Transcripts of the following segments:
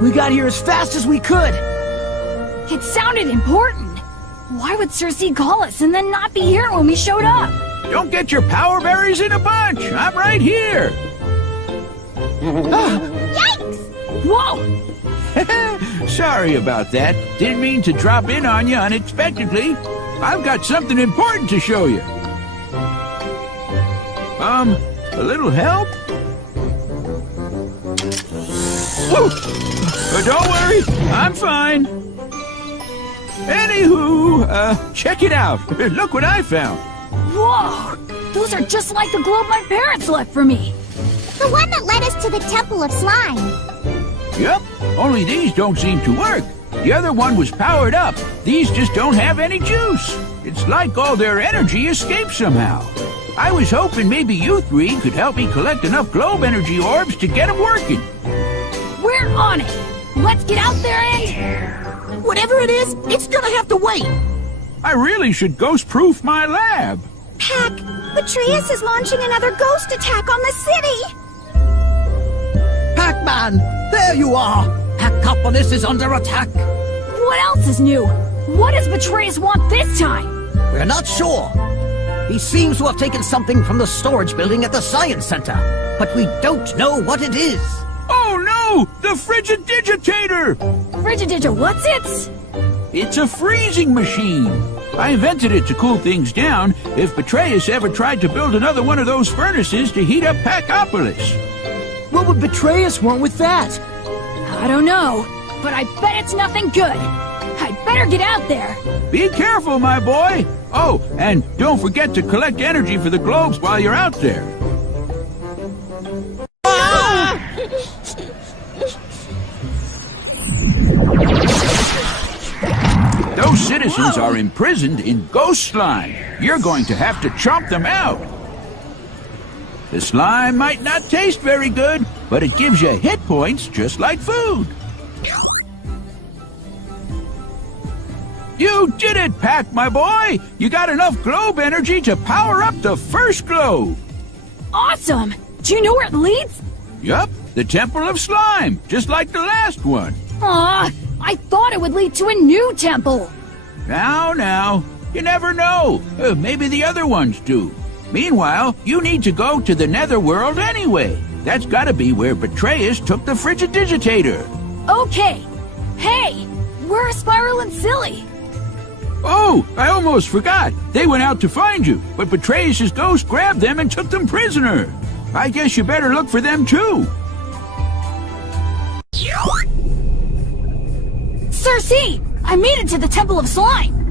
We got here as fast as we could. It sounded important. Why would Cersei call us and then not be here when we showed up? Don't get your power berries in a bunch. I'm right here. Yikes! Whoa! Sorry about that. Didn't mean to drop in on you unexpectedly. I've got something important to show you. A little help? Woo! But don't worry, I'm fine. Anywho, check it out. Look what I found. Whoa! Those are just like the globe my parents left for me. The one that led us to the Temple of Slime. Yep, only these don't seem to work. The other one was powered up. These just don't have any juice. It's like all their energy escaped somehow. I was hoping maybe you three could help me collect enough globe energy orbs to get them working. We're on it. Let's get out there and... Whatever it is, it's gonna have to wait. I really should ghost-proof my lab. Pac, Atreus is launching another ghost attack on the city. Pac-Man, there you are. Pacopolis is under attack. What else is new? What does Betrayus want this time? We're not sure. He seems to have taken something from the storage building at the Science Center, but we don't know what it is. Oh no! The Frigidigitator! Frigidigital, what's it? It's a freezing machine. I invented it to cool things down if Betrayus ever tried to build another one of those furnaces to heat up Pacopolis. What would Betrayus want with that? I don't know, but I bet it's nothing good. I'd better get out there. Be careful, my boy. Oh, and don't forget to collect energy for the globes while you're out there. Those citizens are imprisoned in ghost slime. You're going to have to chomp them out. The slime might not taste very good, but it gives you hit points just like food. You did it, Pac, my boy! You got enough globe energy to power up the first globe. Awesome! Do you know where it leads? Yup, the Temple of Slime, just like the last one. Aw, I thought it would lead to a new temple. Now, you never know. Maybe the other ones do. Meanwhile, you need to go to the Netherworld anyway. That's gotta be where Betrayus took the Frigidigitator. Okay. Hey, where are Spiral and Silly? Oh, I almost forgot. They went out to find you, but Betrayus' ghost grabbed them and took them prisoner. I guess you better look for them too. Cersei! I made it to the Temple of Slime!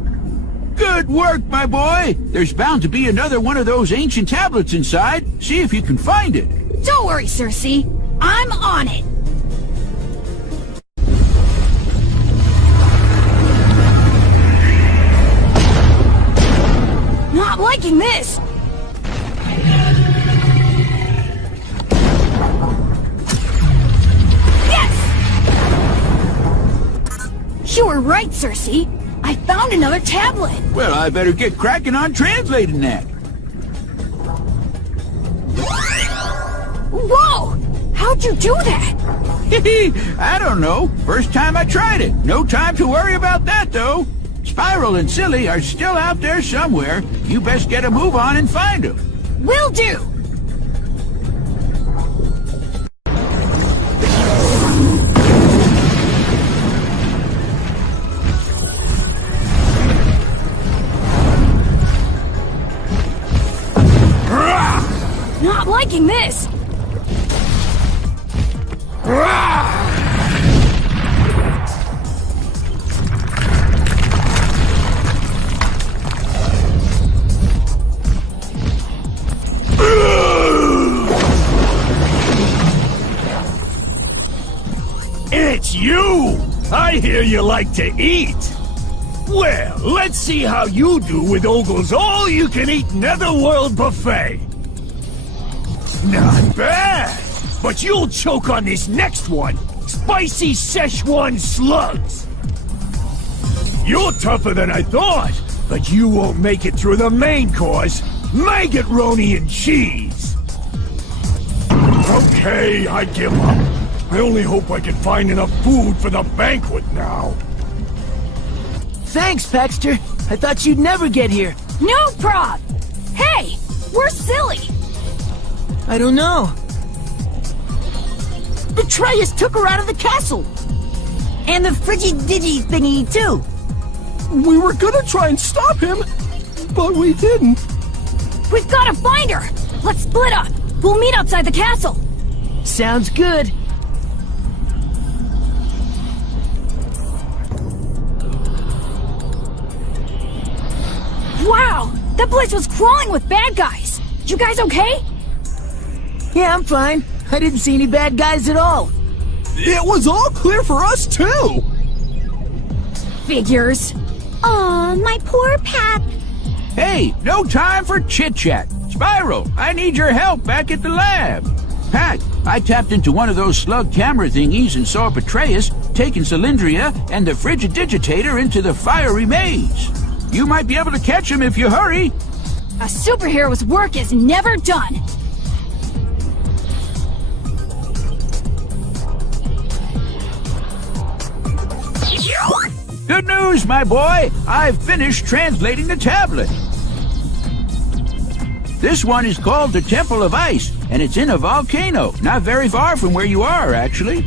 Good work, my boy! There's bound to be another one of those ancient tablets inside. See if you can find it. Don't worry, Cersei. I'm on it. Not liking this. Yes! You were right, Cersei. I found another tablet. Well, I better get cracking on translating that. Whoa! How'd you do that? I don't know. First time I tried it. No time to worry about that, though. Spiral and Silly are still out there somewhere. You best get a move on and find them. Will do! Not liking this! It's you! I hear you like to eat! Well, let's see how you do with Ogle's all-you-can-eat Netherworld buffet! Not bad! But you'll choke on this next one! Spicy Szechuan slugs! You're tougher than I thought, but you won't make it through the main course, Maggotroni and cheese! Okay, I give up. I only hope I can find enough food for the banquet now. Thanks, Paxter. I thought you'd never get here. No prob! Hey, where's Silly? I don't know. Betrayus took her out of the castle. And the Frigidigi thingy, too. We were gonna try and stop him, but we didn't. We've gotta find her! Let's split up! We'll meet outside the castle! Sounds good. Wow! That place was crawling with bad guys! You guys okay? Yeah, I'm fine. I didn't see any bad guys at all. It was all clear for us, too. Figures. Aw, my poor Pac. Hey, no time for chit-chat. Spiral, I need your help back at the lab. Pac, I tapped into one of those slug camera thingies and saw Betrayus taking Cylindria and the Frigidigitator into the fiery maze. You might be able to catch him if you hurry. A superhero's work is never done. Good news, my boy. I've finished translating the tablet. This one is called the Temple of Ice, and it's in a volcano. Not very far from where you are, actually.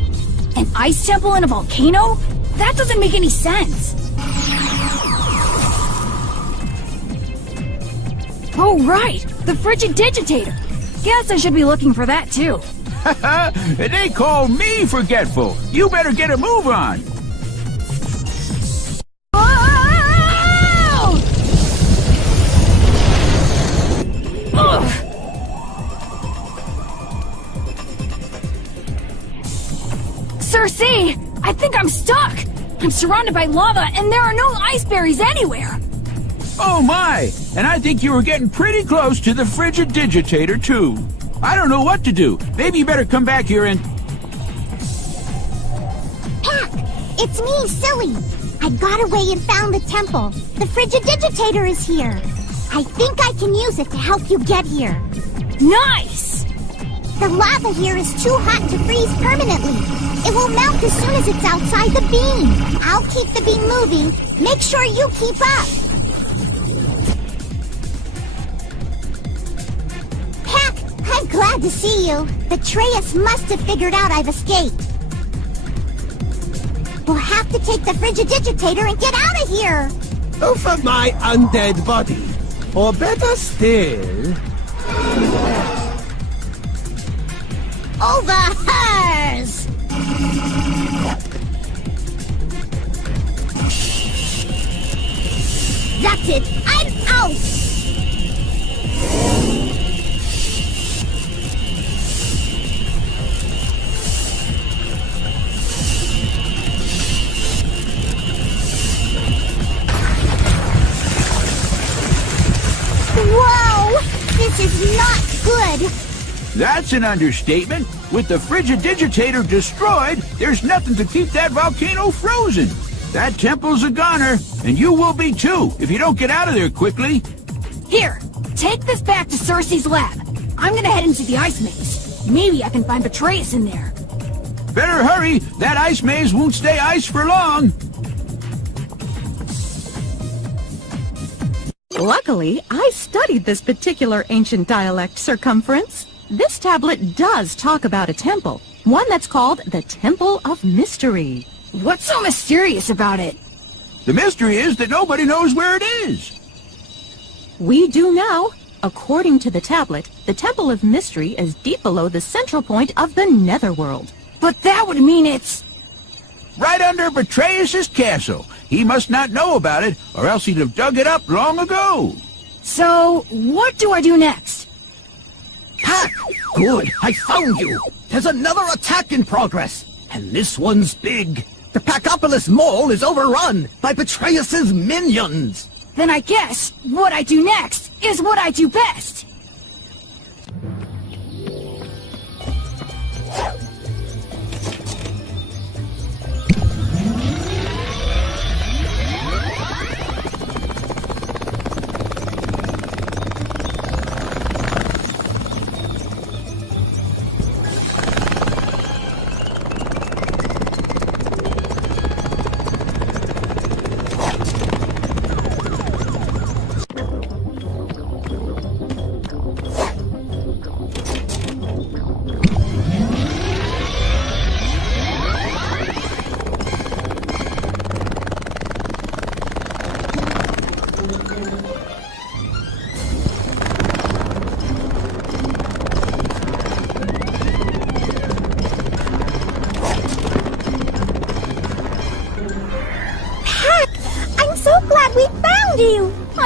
An ice temple in a volcano? That doesn't make any sense. Oh, right! The Frigidigitator! Guess I should be looking for that, too. They call me forgetful. You better get a move on. Oh! Ugh. Circe! I think I'm stuck! I'm surrounded by lava, and there are no ice berries anywhere! Oh my! And I think you were getting pretty close to the Frigidigitator, too. I don't know what to do. Maybe you better come back here and... Pac, it's me, Silly. I got away and found the temple. The Frigidigitator is here. I think I can use it to help you get here. Nice! The lava here is too hot to freeze permanently. It will melt as soon as it's outside the beam. I'll keep the beam moving. Make sure you keep up. Pac, I'm glad to see you. Betrayus must have figured out I've escaped. We'll have to take the Frigidigitator and get out of here. Over my undead body. Or better still... Over hers! That's it! I'm out! Whoa! This is not good! That's an understatement. With the Frigidigitator destroyed, there's nothing to keep that volcano frozen. That temple's a goner, and you will be too, if you don't get out of there quickly. Here, take this back to Circe's lab. I'm gonna head into the ice maze. Maybe I can find Betrayus in there. Better hurry. That ice maze won't stay ice for long. Luckily, I studied this particular ancient dialect circumference. This tablet does talk about a temple, one that's called the Temple of Mystery. What's so mysterious about it? The mystery is that nobody knows where it is. We do now. According to the tablet, the Temple of Mystery is deep below the central point of the Netherworld. But that would mean it's... Right under Betrayus' castle. He must not know about it, or else he'd have dug it up long ago. So, what do I do next? Pac! Good, I found you! There's another attack in progress, and this one's big. The Pacopolis Mall is overrun by Betrayus' minions! Then I guess what I do next is what I do best.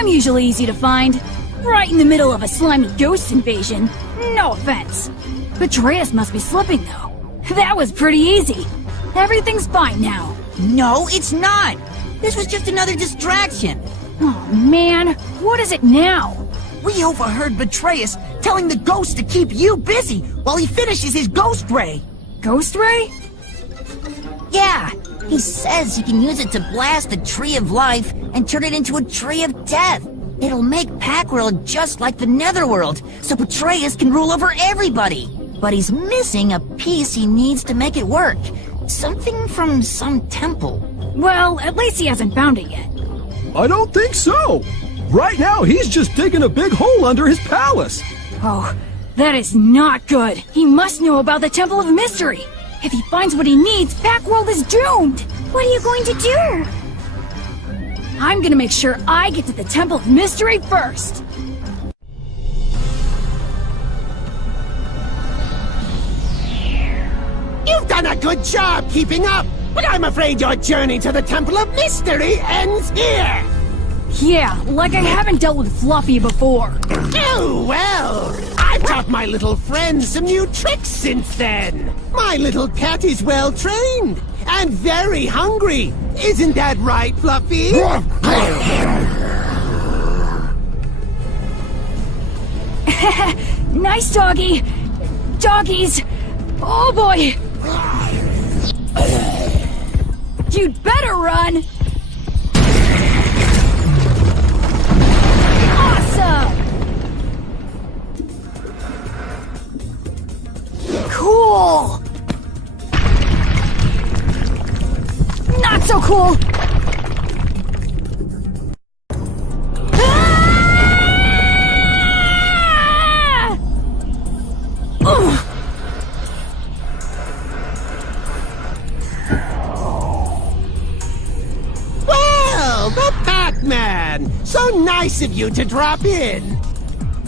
I'm usually easy to find. Right in the middle of a slimy ghost invasion. No offense. Betrayus must be slipping, though. That was pretty easy. Everything's fine now. No, it's not. This was just another distraction. Oh, man. What is it now? We overheard Betrayus telling the ghost to keep you busy while he finishes his ghost ray. Ghost Ray? Yeah, he says he can use it to blast the Tree of Life and turn it into a Tree of Death. It'll make Pac-World just like the Netherworld, so Betrayus can rule over everybody. But he's missing a piece he needs to make it work. Something from some temple. Well, at least he hasn't found it yet. I don't think so. Right now, he's just digging a big hole under his palace. Oh, that is not good. He must know about the Temple of Mystery. If he finds what he needs, Pac-World is doomed. What are you going to do? I'm gonna make sure I get to the Temple of Mystery first. You've done a good job keeping up, but I'm afraid your journey to the Temple of Mystery ends here. Yeah, like I haven't dealt with Fluffy before. Oh, well, I've taught my little friend some new tricks since then. My little cat is well trained and very hungry. Isn't that right, Fluffy? Nice doggy. Doggies. Oh boy. You'd better run. Awesome. Cool. Not so cool. Ah! Ugh. Well, the Pac-Man! So nice of you to drop in.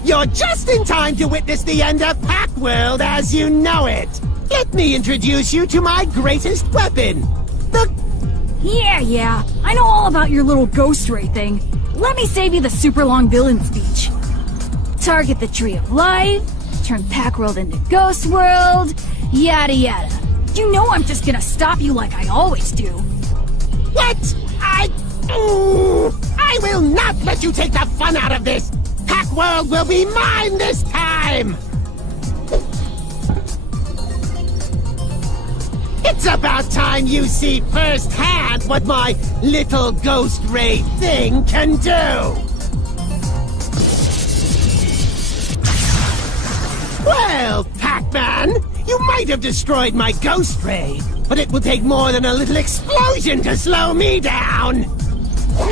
You're just in time to witness the end of Pac-World as you know it. Let me introduce you to my greatest weapon, the... Yeah, I know all about your little ghost ray thing. Let me save you the super long villain speech. Target the Tree of Life, turn Pac-World into Ghost World, yada yada. You know I'm just gonna stop you like I always do. What? I will not let you take the fun out of this! Pac-World will be mine this time! It's about time you see firsthand what my little ghost ray thing can do! Well, Pac-Man, you might have destroyed my ghost ray, but it will take more than a little explosion to slow me down! No!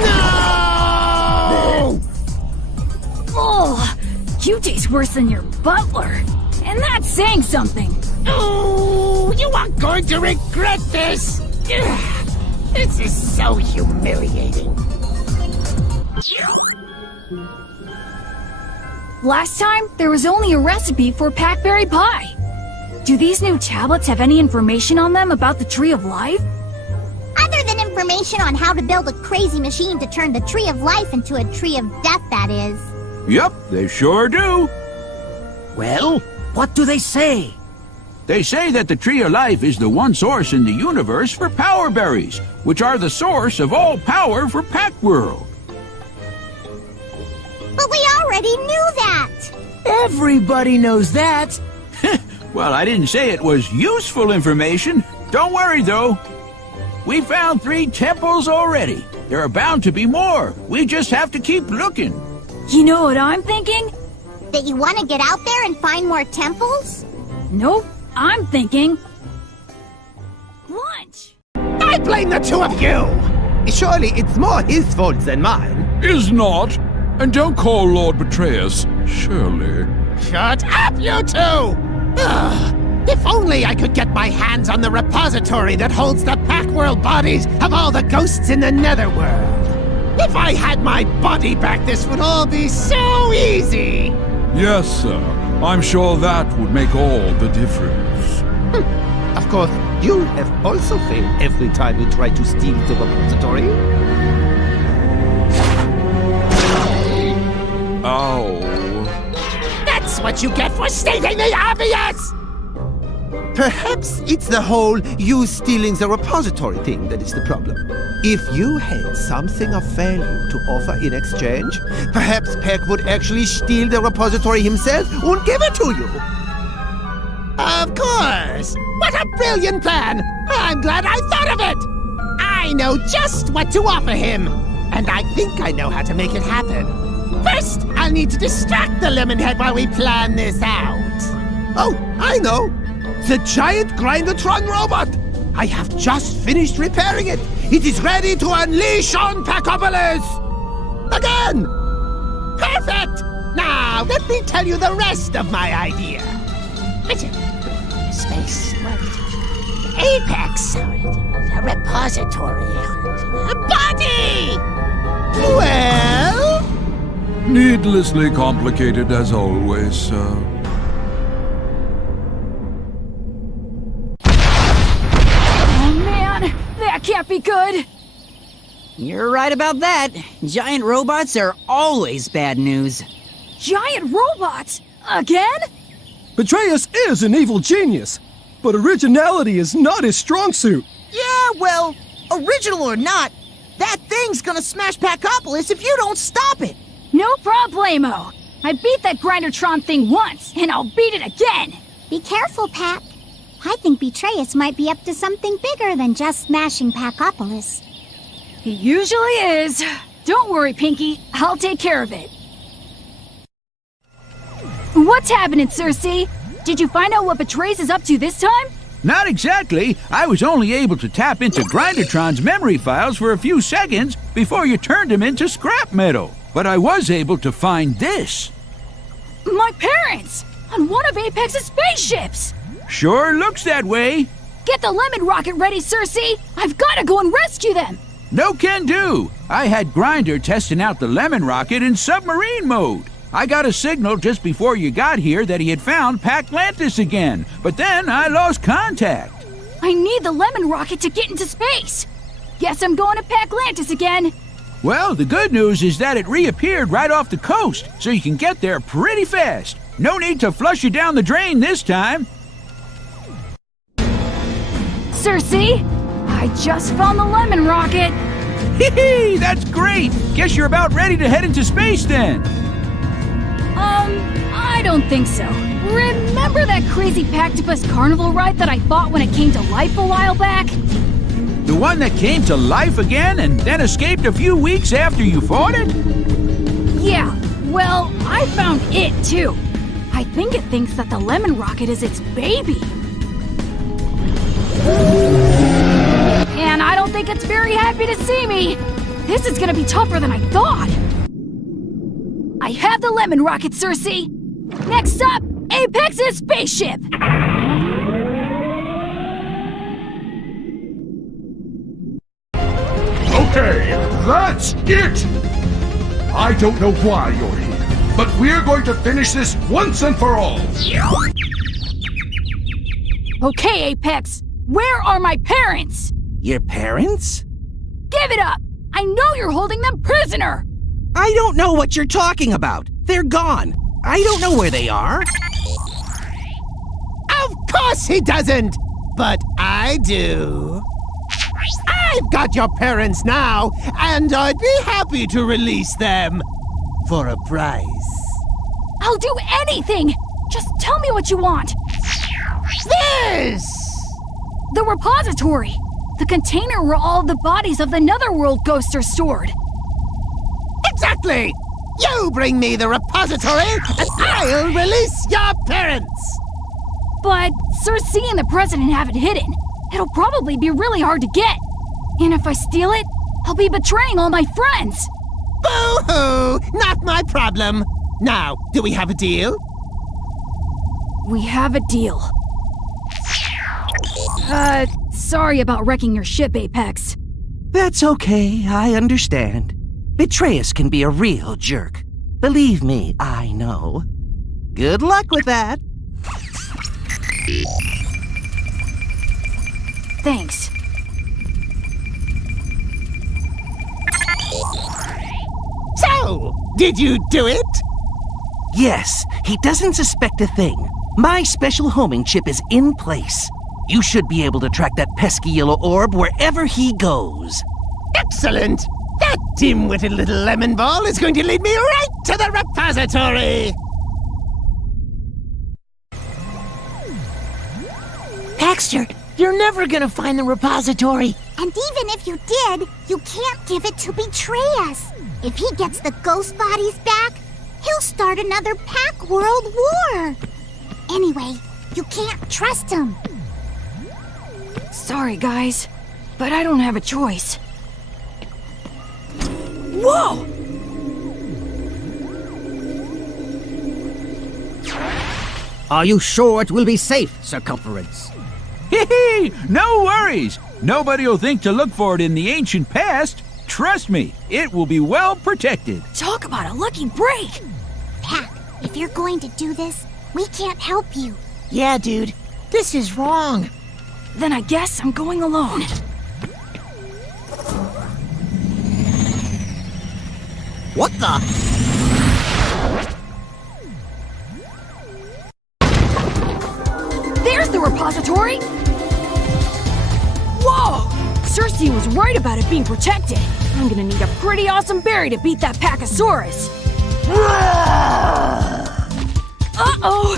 Oh, you taste worse than your butler. And that's saying something. Oh, you are going to regret this! Ugh, this is so humiliating. Last time, there was only a recipe for Pac-Berry Pie. Do these new tablets have any information on them about the Tree of Life? Other than information on how to build a crazy machine to turn the Tree of Life into a Tree of Death, that is. Yep, they sure do. Well, what do they say? They say that the Tree of Life is the one source in the universe for power berries, which are the source of all power for Pac-World. But we already knew that! Everybody knows that. Well, I didn't say it was useful information. Don't worry, though. We found 3 temples already. There are bound to be more. We just have to keep looking. You know what I'm thinking? That you want to get out there and find more temples? Nope, I'm thinking... lunch! I blame the two of you! Surely it's more his fault than mine. Is not. And don't call Lord Betrayus Shirley. Shut up, you two! Ugh. If only I could get my hands on the repository that holds the Pac-World bodies of all the ghosts in the Netherworld. If I had my body back, this would all be so easy! Yes, sir. I'm sure that would make all the difference. Of course, you have also failed every time you try to steal the repository. Ow. That's what you get for stating the obvious! Perhaps it's the whole you stealing the repository thing that is the problem. If you had something of value to offer in exchange, perhaps Pac would actually steal the repository himself and give it to you. Of course! What a brilliant plan! I'm glad I thought of it! I know just what to offer him! And I think I know how to make it happen. First, I'll need to distract the Lemonhead while we plan this out. Oh, I know! The giant Grindertron robot! I have just finished repairing it! It is ready to unleash on Pacopolis! Again! Perfect! Now, let me tell you the rest of my idea. Listen, space, apex, a repository, a body! Well? Needlessly complicated as always, sir. That can't be good! You're right about that. Giant robots are always bad news. Giant robots? Again? Betrayus is an evil genius, but originality is not his strong suit. Yeah, well, original or not, that thing's gonna smash Pacopolis if you don't stop it. No problemo. I beat that Grindertron thing once, and I'll beat it again. Be careful, Pac. I think Betrayus might be up to something bigger than just smashing Pacopolis. He usually is. Don't worry, Pinky. I'll take care of it. What's happening, Cersei? Did you find out what Betrayus is up to this time? Not exactly. I was only able to tap into Grindertron's memory files for a few seconds before you turned him into scrap metal. But I was able to find this. My parents! On one of Apex's spaceships! Sure looks that way. Get the lemon rocket ready, Cersei! I've gotta go and rescue them! No can do. I had Grinder testing out the lemon rocket in submarine mode. I got a signal just before you got here that he had found Pac-Lantis again, but then I lost contact. I need the lemon rocket to get into space. Guess I'm going to Pac-Lantis again. Well, the good news is that it reappeared right off the coast, so you can get there pretty fast. No need to flush you down the drain this time. Cersei, I just found the lemon rocket. Hee-hee, that's great. Guess you're about ready to head into space then. I don't think so. Remember that crazy Pactopus carnival ride that I bought when it came to life a while back? The one that came to life again and then escaped a few weeks after you fought it? Yeah, well, I found it too. I think it thinks that the lemon rocket is its baby. And I don't think it's very happy to see me. This is gonna be tougher than I thought. I have the lemon rocket, Cersei. Next up, Apex's spaceship. Okay, that's it! I don't know why you're here, but we're going to finish this once and for all. Okay, Apex, where are my parents? Your parents? Give it up! I know you're holding them prisoner! I don't know what you're talking about. They're gone. I don't know where they are. Of course he doesn't! But I do. I've got your parents now, and I'd be happy to release them. For a price. I'll do anything! Just tell me what you want. This! The repository. The container where all of the bodies of the Netherworld ghosts are stored. Exactly! You bring me the repository, and I'll release your parents! But Cersei and the President have it hidden. It'll probably be really hard to get. And if I steal it, I'll be betraying all my friends. Boo-hoo! Not my problem. Now, do we have a deal? We have a deal. Sorry about wrecking your ship, Apex. That's okay, I understand. Betrayus can be a real jerk. Believe me, I know. Good luck with that. Thanks. So, did you do it? Yes, he doesn't suspect a thing. My special homing chip is in place. You should be able to track that pesky yellow orb wherever he goes. Excellent! That dim-witted little lemon ball is going to lead me right to the repository! Paxter, you're never gonna find the repository. And even if you did, you can't give it to Betrayus. If he gets the ghost bodies back, he'll start another Pac World War. Anyway, you can't trust him. Sorry, guys, but I don't have a choice. Whoa! Are you sure it will be safe, Circumference? Hee, no worries. Nobody'll think to look for it in the ancient past. Trust me, it will be well protected. Talk about a lucky break! Pac, if you're going to do this, we can't help you. Yeah, dude. This is wrong. Then I guess I'm going alone. What the? There's the repository! Whoa! Cersei was right about it being protected. I'm gonna need a pretty awesome berry to beat that Pacosaurus. Uh-oh!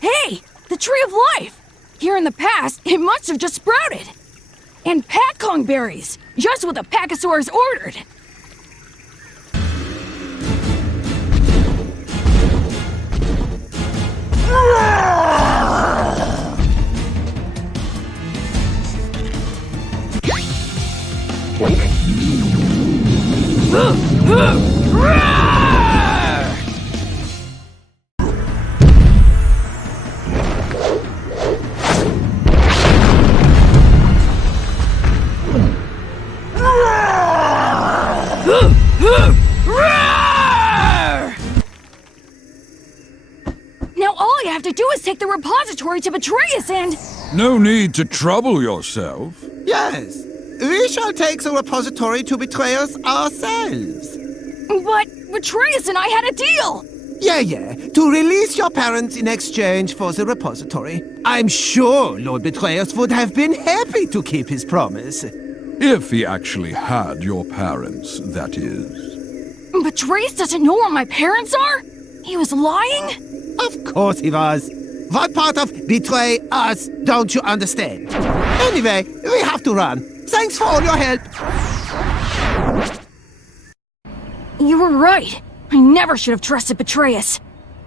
Hey! The Tree of Life! Here in the past, it must have just sprouted. And Pac-Kong berries, just what the Pacosaurus ordered. Now all I have to do is take the repository to Betrayus and... No need to trouble yourself. Yes, we shall take the repository to betray us ourselves. But Betrayus and I had a deal! Yeah, to release your parents in exchange for the repository. I'm sure Lord Betrayus would have been happy to keep his promise. If he actually had your parents, that is. Betrayus doesn't know where my parents are? He was lying? Of course he was. What part of betray us don't you understand? Anyway, we have to run. Thanks for all your help. You were right. I never should have trusted Betrayus.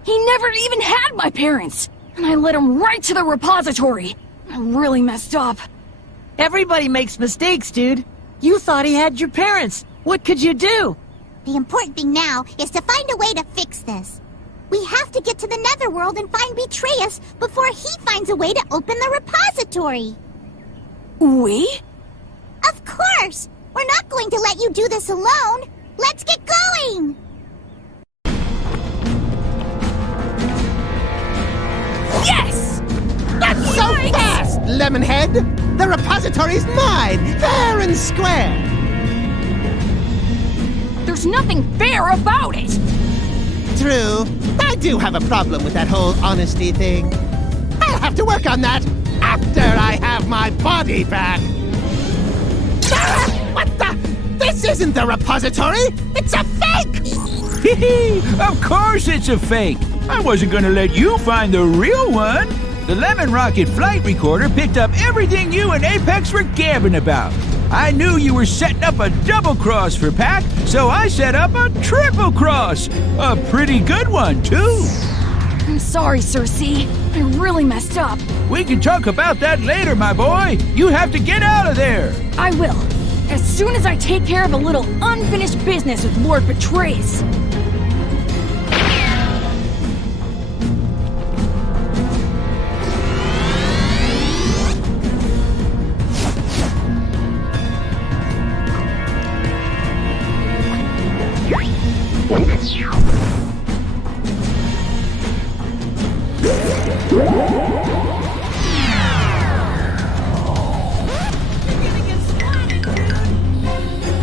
He never even had my parents. And I led him right to the repository. I really messed up. Everybody makes mistakes, dude. You thought he had your parents. What could you do? The important thing now is to find a way to fix this. We have to get to the Netherworld and find Betrayus before he finds a way to open the repository. We? Of course! We're not going to let you do this alone. Let's get going! Yes! That's so fast, Lemonhead! The repository's mine, fair and square! There's nothing fair about it! True. I do have a problem with that whole honesty thing. I'll have to work on that after I have my body back. Ah! What the? This isn't the repository! It's a fake! Of course it's a fake! I wasn't gonna let you find the real one! The Lemon Rocket flight recorder picked up everything you and Apex were gabbing about. I knew you were setting up a double cross for Pac, so I set up a triple cross. A pretty good one, too. I'm sorry, Cersei. I really messed up. We can talk about that later, my boy. You have to get out of there. I will. As soon as I take care of a little unfinished business with Lord Betrayus.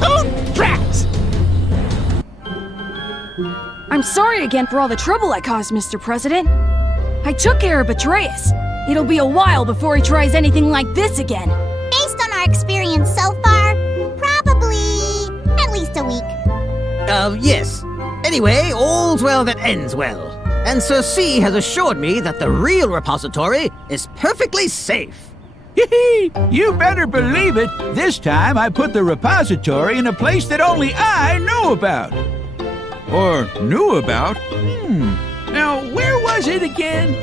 Oh, drat! I'm sorry again for all the trouble I caused, Mr. President. I took care of Betrayus. It'll be a while before he tries anything like this again. Based on our experience so far, probably at least a week. Yes. Anyway, all's well that ends well. And Sir C has assured me that the real repository is perfectly safe. You better believe it. This time I put the repository in a place that only I know about. Or knew about. Now, where was it again?